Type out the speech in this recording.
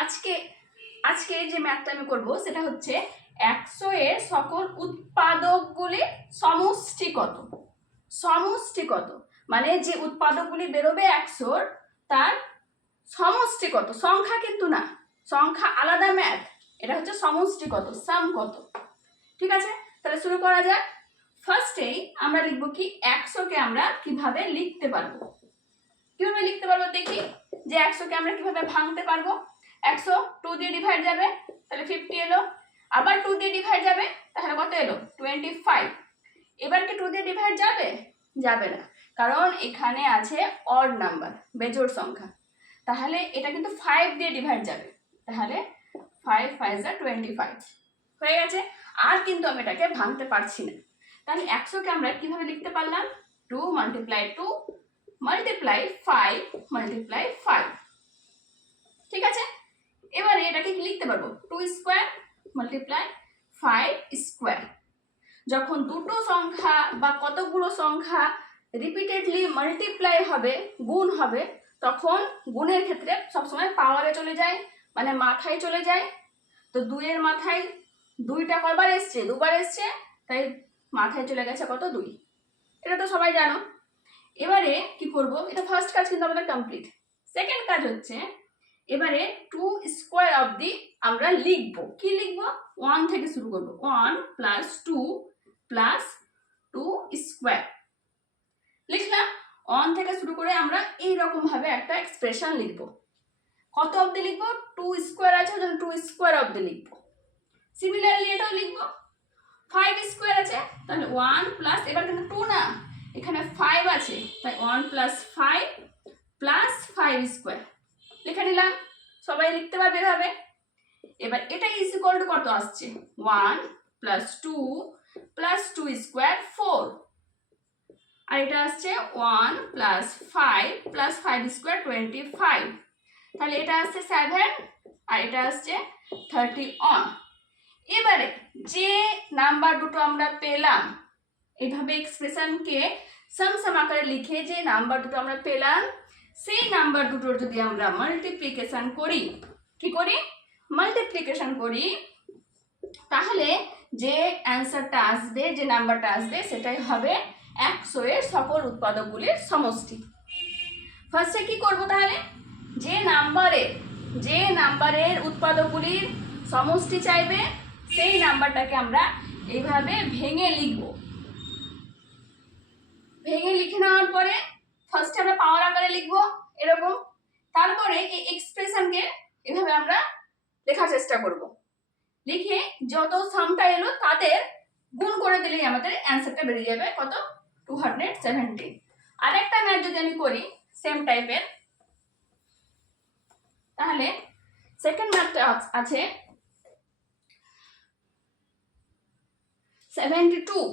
আজকে আজকে যে ম্যাথটা আমি করব সেটা হচ্ছে 100 এর সকল উৎপাদকগুলির সমষ্টি কত। সমষ্টি কত মানে যে উৎপাদকগুলি বেরোবে 100 তার সমষ্টি কত, সংখ্যা কিন্তু না, সংখ্যা আলাদা ম্যাথ, এটা হচ্ছে সমষ্টি কত, সাম কত। ঠিক আছে, তাহলে শুরু করা যাক। ফার্স্টেই আমরা লিখব কি 100কে আমরা কিভাবে লিখতে পারবো, কিভাবে লিখতে পারবো দেখি। যে 100কে আমরা কিভাবে ভাঙতে পারবো। 100 2 দিয়ে ডিভাইড যাবে তাহলে 50 এলো, আবার 2 দিয়ে ডিভাইড যাবে তাহলে কত এলো 25। এবার কি 2 দিয়ে ডিভাইড যাবে? যাবে না, কারণ এখানে আছে অড নাম্বার, বেজোড় সংখ্যা, তাহলে এটা কিন্তু 5 দিয়ে ডিভাইড যাবে, তাহলে 5 5 যা 25 হয়ে গেছে। আর কিন্তু আমি এটাকে ভাঙতে পারছি না, তাহলে 100কে আমরা কিভাবে লিখতে পারলাম 2 × 2 মাল্টিপ্লাই 5 মাল্টিপ্লাই 5। ঠিক আছে, এবারে এটাকে কি লিখতে পারবো 2 স্কয়ার মাল্টিপ্লাই 5 স্কয়ার। যখন দুটো সংখ্যা বা কতগুলো সংখ্যা রিপিটেডলি মাল্টিপ্লাই হবে, গুণ হবে, তখন গুণের ক্ষেত্রে সবসময় পাওয়ারে চলে যায়, মানে মাথায় চলে যায়। তো 2 এর মাথায় 2টা কয়বার এসছে, দুবার এসছে, তাই মাথায় চলে গেছে কত 2। এটা তো সবাই জানো। এবারে কি করব, এটা ফার্স্ট কাজ কিন্তু আমাদের কমপ্লিট। সেকেন্ড কাজ হচ্ছে এবারে 2 স্কয়ার অবধি আমরা লিখব। কি লিখব, 1 থেকে শুরু করব, 1 + 2 + 2 স্কয়ার লিখলাম। 1 থেকে শুরু করে আমরা এই রকম ভাবে একটা এক্সপ্রেশন লিখব। কত অবধি লিখব, 2 স্কয়ার আছে ওই জন্য 2 স্কয়ার অবধি লিখব। সিমিলারলি এটাও লিখব, 5 স্কয়ার আছে তাহলে 1 প্লাস, এবার কিন্তু 2 না, এখানে 5 আছে তাই 1 + 5 + 5 স্কয়ার লিখে নিলাম। সবাই লিখতে পারবে এভাবে। এবার এটা ইজ ইকুয়াল টু কত আসছে, 1 + 2 + 2 স্কয়ার 4, আর এটা আসছে 1 + 5 + 5 স্কয়ার 25, তাহলে এটা আসছে 7 আর এটা আসছে 31। এবারে যে নাম্বার দুটো আমরা পেলাম, এইভাবে এক্সপ্রেশনকে সাম আকারে লিখে যে নাম্বার দুটো আমরা পেলাম, সেই নাম্বার দুটোর যদি আমরা মাল্টিপ্লিকেশন করি, কি করি মাল্টিপ্লিকেশন করি, তাহলে যে অ্যান্সারটা আসবে, যে নাম্বারটা আসবে সেটাই হবে 100 এর সকল উৎপাদকগুলির সমষ্টি। ফার্স্টে কি করব, তাহলে যে নাম্বারের উৎপাদকগুলির সমষ্টি চাইবে সেই নাম্বারটাকে আমরা এইভাবে ভেঙে লিখব। ভেঙে লিখে নেওয়ার পরে ফার্স্টে আমরা পাওয়ার আকারে লিখব এরকম, তারপরে এই এক্সপ্রেশনকে এভাবে আমরা লেখার চেষ্টা করব। লিখে যত সামটা এলো তাদের গুণ করে দিলেই আমাদের অ্যান্সারটা বেরিয়ে যাবে কত 270। আরেকটা ম্যাথ যদি আমি করি সেম টাইপের, তাহলে সেকেন্ড ম্যাথটা আছে 72